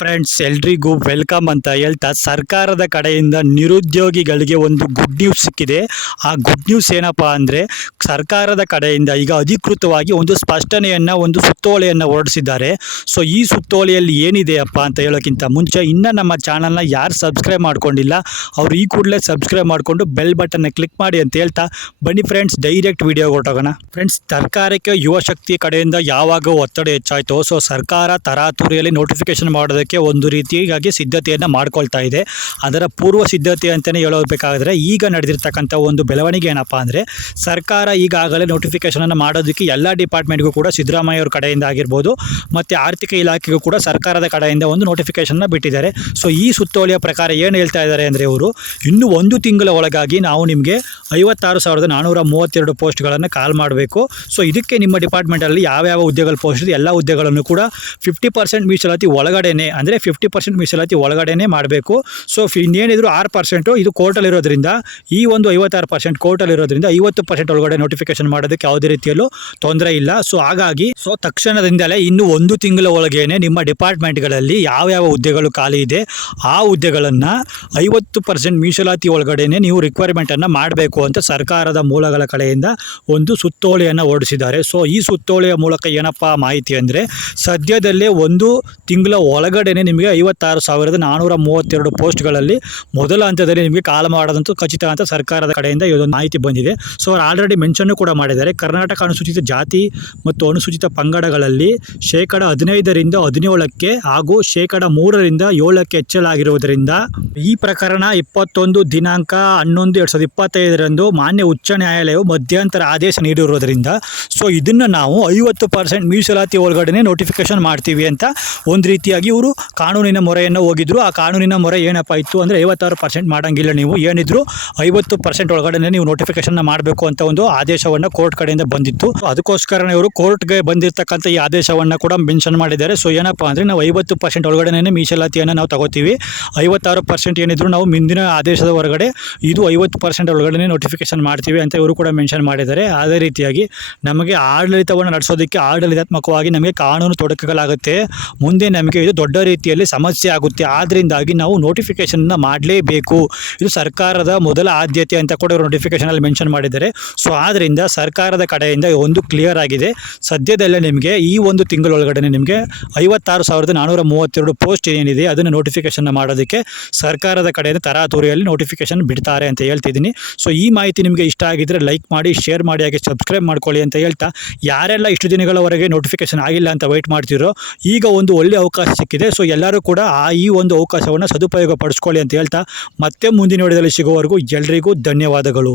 Friends, ಎಲ್ರಿಗೂ welcome ಅಂತ ಹೇಳ್ತಾ ಸರ್ಕಾರದ ಕಡೆಯಿಂದ ನಿರುದ್ಯೋಗಿಗಳಿಗೆ ಒಂದು ಗುಡ್ ನ್ಯೂಸ್ ಸಿಕ್ಕಿದೆ. ಆ ಗುಡ್ ನ್ಯೂಸ್ ಏನಪ್ಪ ಅಂದರೆ, ಸರ್ಕಾರದ ಕಡೆಯಿಂದ ಈಗ ಅಧಿಕೃತವಾಗಿ ಒಂದು ಸ್ಪಷ್ಟನೆಯನ್ನು, ಒಂದು ಸುತ್ತೋಲೆಯನ್ನು ಹೊರಡಿಸಿದ್ದಾರೆ. ಸೊ ಈ ಸುತ್ತೋಲೆಯಲ್ಲಿ ಏನಿದೆಯಪ್ಪ ಅಂತ ಹೇಳೋಕ್ಕಿಂತ ಮುಂಚೆ ಇನ್ನು ನಮ್ಮ ಚಾನಲ್ನ ಯಾರು ಸಬ್ಸ್ಕ್ರೈಬ್ ಮಾಡ್ಕೊಂಡಿಲ್ಲ ಅವರು ಈ ಕೂಡಲೇ ಸಬ್ಸ್ಕ್ರೈಬ್ ಮಾಡಿಕೊಂಡು ಬೆಲ್ ಬಟನ್ನ ಕ್ಲಿಕ್ ಮಾಡಿ ಅಂತ ಹೇಳ್ತಾ ಬನ್ನಿ ಫ್ರೆಂಡ್ಸ್, ಡೈರೆಕ್ಟ್ ವಿಡಿಯೋ ಹೊರಟೋಗೋಣ. ಫ್ರೆಂಡ್ಸ್, ಸರ್ಕಾರಕ್ಕೆ ಯುವಶಕ್ತಿ ಕಡೆಯಿಂದ ಯಾವಾಗ ಒತ್ತಡ ಹೆಚ್ಚಾಯಿತು, ಸೊ ಸರ್ಕಾರ ತರಾತುರಿಯಲ್ಲಿ ನೋಟಿಫಿಕೇಶನ್ ಮಾಡೋದಕ್ಕೆ ಒಂದು ರೀತಿಯಾಗಿ ಸಿದ್ಧತೆಯನ್ನು ಮಾಡ್ಕೊಳ್ತಾ ಇದೆ. ಅದರ ಪೂರ್ವ ಸಿದ್ಧತೆ ಅಂತಲೇ ಹೇಳಬೇಕಾದ್ರೆ ಈಗ ನಡೆದಿರ್ತಕ್ಕಂಥ ಒಂದು ಬೆಳವಣಿಗೆ ಏನಪ್ಪ ಅಂದರೆ, ಸರ್ಕಾರ ಈಗಾಗಲೇ ನೋಟಿಫಿಕೇಷನನ್ನು ಮಾಡೋದಕ್ಕೆ ಎಲ್ಲ ಡಿಪಾರ್ಟ್ಮೆಂಟ್ಗೂ ಕೂಡ ಸಿದ್ದರಾಮಯ್ಯ ಅವ್ರ ಕಡೆಯಿಂದ ಆಗಿರ್ಬೋದು ಮತ್ತು ಆರ್ಥಿಕ ಇಲಾಖೆಗೂ ಕೂಡ ಸರ್ಕಾರದ ಕಡೆಯಿಂದ ಒಂದು ನೋಟಿಫಿಕೇಷನ್ನ ಬಿಟ್ಟಿದ್ದಾರೆ. ಸೊ ಈ ಸುತ್ತೋಲೆಯ ಪ್ರಕಾರ ಏನು ಹೇಳ್ತಾ ಇದ್ದಾರೆ ಅಂದರೆ, ಇವರು ಇನ್ನೂ ಒಂದು ತಿಂಗಳ ಒಳಗಾಗಿ ನಾವು ನಿಮಗೆ 56,432 ಪೋಸ್ಟ್ಗಳನ್ನು ಕಾಲ್ ಮಾಡಬೇಕು. ಸೊ ಇದಕ್ಕೆ ನಿಮ್ಮ ಡಿಪಾರ್ಟ್ಮೆಂಟಲ್ಲಿ ಯಾವ್ಯಾವ ಹುದ್ದೆಗಳ ಪೋಸ್ಟ್ ಇದೆ ಎಲ್ಲ ಹುದ್ದೆಗಳನ್ನು ಕೂಡ 50% ಮೀಸಲಾತಿ ಒಳಗಡೆನೆ, ಅಂದರೆ 50% ಮೀಸಲಾತಿ ಒಳಗಡೆನೆ ಮಾಡಬೇಕು. ಸೊ ಇನ್ನೇನಿದ್ರು 6% ಇದು ಕೋರ್ಟಲ್ಲಿರೋದ್ರಿಂದ, ಈ ಒಂದು 56% ಕೋರ್ಟಲ್ಲಿರೋದ್ರಿಂದ 50% ಒಳಗಡೆ ನೋಟಿಫಿಕೇಶನ್ ಮಾಡೋದಕ್ಕೆ ಯಾವುದೇ ರೀತಿಯಲ್ಲೂ ತೊಂದರೆ ಇಲ್ಲ. ಸೊ ಹಾಗಾಗಿ ತಕ್ಷಣದಿಂದಲೇ ಇನ್ನು ಒಂದು ತಿಂಗಳ ಒಳಗೇನೆ ನಿಮ್ಮ ಡಿಪಾರ್ಟ್ಮೆಂಟ್ಗಳಲ್ಲಿ ಯಾವ್ಯಾವ ಹುದ್ದೆಗಳು ಖಾಲಿ ಇದೆ ಆ ಹುದ್ದೆಗಳನ್ನು 50% ಮೀಸಲಾತಿ ಒಳಗಡೆನೆ ನೀವು ರಿಕ್ವೈರ್ಮೆಂಟನ್ನು ಮಾಡಬೇಕು ಅಂತ ಸರ್ಕಾರದ ಮೂಲಗಳ ಕಡೆಯಿಂದ ಒಂದು ಸುತ್ತೋಲೆಯನ್ನು ಹೊರಡಿಸಿದ್ದಾರೆ. ಸೊ ಈ ಸುತ್ತೋಲೆಯ ಮೂಲಕ ಏನಪ್ಪ ಮಾಹಿತಿ ಅಂದರೆ, ಸದ್ಯದಲ್ಲೇ ಒಂದು ತಿಂಗಳ ಒಳಗಡೆನೆ ನಿಮಗೆ 56,432 ಪೋಸ್ಟ್ಗಳಲ್ಲಿ ಮೊದಲ ಹಂತದಲ್ಲಿ ನಿಮಗೆ ಕಾಲ್ ಮಾಡೋದಂತೂ ಖಚಿತ ಅಂತ ಸರ್ಕಾರದ ಕಡೆಯಿಂದ ಇದೊಂದು ಮಾಹಿತಿ ಬಂದಿದೆ. ಸೊ ಅವ್ರು ಆಲ್ರೆಡಿ ಮೆನ್ಷನ್ನು ಕೂಡ ಮಾಡಿದ್ದಾರೆ. ಕರ್ನಾಟಕ ಅನುಸೂಚಿತ ಜಾತಿ ಮತ್ತು ಅನುಸೂಚಿತ ಪಂಗಡಗಳಲ್ಲಿ 15% 17% ಹಾಗೂ 3% 7% ಹೆಚ್ಚಲಾಗಿರುವುದರಿಂದ ಈ ಪ್ರಕರಣ 21 ದಿನಾಂಕ 11/2025 ಮಾನ್ಯ ಉಚ್ಚ ನ್ಯಾಯಾಲಯವು ಮಧ್ಯಂತರ ಆದೇಶ ನೀಡಿರುವುದರಿಂದ ಸೊ ಇದನ್ನು ನಾವು 50% ಮೀಸಲಾತಿ ಒಳಗಡೆ ನೋಟಿಫಿಕೇಶನ್ ಮಾಡ್ತೀವಿ ಅಂತ ಒಂದು ರೀತಿಯಾಗಿ ಇವರು ಕಾನೂನಿನ ಮೊರೆಯನ್ನು ಹೋಗಿದ್ರು. ಆ ಕಾನೂನಿನ ಮೊರೆ ಏನಪ್ಪ ಇತ್ತು ಅಂದರೆ, 56% ಮಾಡೋಂಗಿಲ್ಲ, ನೀವು ಏನಿದ್ರು 50% ಒಳಗಡೆ ನೀವು ನೋಟಿಫಿಕೇಶನ್ ಮಾಡಬೇಕು ಅಂತ ಒಂದು ಆದೇಶವನ್ನು ಕೋರ್ಟ್ ಕಡೆಯಿಂದ ಬಂದಿತ್ತು. ಅದಕ್ಕೋಸ್ಕರ ಇವರು ಕೋರ್ಟ್ಗೆ ಬಂದಿರತಕ್ಕಂಥ ಈ ಆದೇಶವನ್ನು ಕೂಡ ಮೆನ್ಷನ್ ಮಾಡಿದ್ದಾರೆ. ಸೊ ಏನಪ್ಪ ಅಂದರೆ, ನಾವು 50% ಒಳಗಡೆ ಮೀಸಲಾತಿಯನ್ನು ನಾವು ತಗೋತೀವಿ, 56% ಏನಿದ್ರು ನಾವು ಮುಂದಿನ ಆದೇಶದ ಹೊರಗಡೆ ಇದು 50% ಒಳಗಡೆ ನೋಟಿಫಿಕೇಶನ್ ಮಾಡ್ತೀವಿ ಅಂತ ಇವರು ಕೂಡ ಮೆನ್ಷನ್ ಮಾಡಿದ್ದಾರೆ. ಅದೇ ರೀತಿಯಾಗಿ ನಮಗೆ ಆಡಳಿತವನ್ನು ನಡೆಸೋದಕ್ಕೆ ಆಡಳಿತಾತ್ಮಕವಾಗಿ ನಮಗೆ ಕಾನೂನು ತೊಡಕುಗಳಾಗುತ್ತೆ, ಮುಂದೆ ನಮಗೆ ಇದು ದೊಡ್ಡ ರೀತಿಯಲ್ಲಿ ಸಮಸ್ಯೆ ಆಗುತ್ತೆ. ಆದ್ದರಿಂದಾಗಿ ನಾವು ನೋಟಿಫಿಕೇಷನ್ನ ಮಾಡಲೇಬೇಕು, ಇದು ಸರ್ಕಾರದ ಮೊದಲ ಆದ್ಯತೆ ಅಂತ ಕೂಡ ನೋಟಿಫಿಕೇಷನಲ್ಲಿ ಮೆನ್ಷನ್ ಮಾಡಿದ್ದಾರೆ. ಸೊ ಆದ್ದರಿಂದ ಸರ್ಕಾರದ ಕಡೆಯಿಂದ ಒಂದು ಕ್ಲಿಯರ್ ಆಗಿದೆ, ಸದ್ಯದಲ್ಲೇ ನಿಮಗೆ ಈ ಒಂದು ತಿಂಗಳೊಳಗಡೆ ನಿಮಗೆ 56,432 ಪೋಸ್ಟ್ ಏನಿದೆ ಅದನ್ನು ನೋಟಿಫಿಕೇಷನ್ನ ಮಾಡೋದಕ್ಕೆ ಸರ್ಕಾರದ ಕಡೆಯಿಂದ ತರಾತುರಿಯಲ್ಲಿ ನೋಟಿಫಿಕೇಷನ್ ಬಿಡ್ತಾರೆ ಅಂತ ಹೇಳ್ತಿದ್ದೀನಿ. ಸೊ ಈ ಮಾಹಿತಿ ನಿಮಗೆ ಇಷ್ಟ ಆಗಿದ್ದರೆ ಲೈಕ್ ಮಾಡಿ, ಶೇರ್ ಮಾಡಿ, ಹಾಗೆ ಸಬ್ಸ್ಕ್ರೈಬ್ ಮಾಡ್ಕೊಳ್ಳಿ ಅಂತ ಹೇಳ್ತಾ, ಯಾರೆಲ್ಲ ಇಷ್ಟು ದಿನಗಳವರೆಗೆ ನೋಟಿಫಿಕೇಷನ್ ಆಗಿಲ್ಲ ಅಂತ ವೆಯ್ಟ್ ಮಾಡ್ತಿರೋ, ಈಗ ಒಂದು ಒಳ್ಳೆ ಅವಕಾಶ ಸಿಕ್ಕಿದೆ. ಸೊ ಎಲ್ಲರೂ ಕೂಡ ಈ ಒಂದು ಅವಕಾಶವನ್ನು ಸದುಪಯೋಗ ಪಡಿಸ್ಕೊಳ್ಳಿ ಅಂತ ಹೇಳ್ತಾ, ಮತ್ತೆ ಮುಂದಿನ ವಿಡಿಯೋದಲ್ಲಿ ಸಿಗುವವರೆಗೂ ಎಲ್ರಿಗೂ ಧನ್ಯವಾದಗಳು.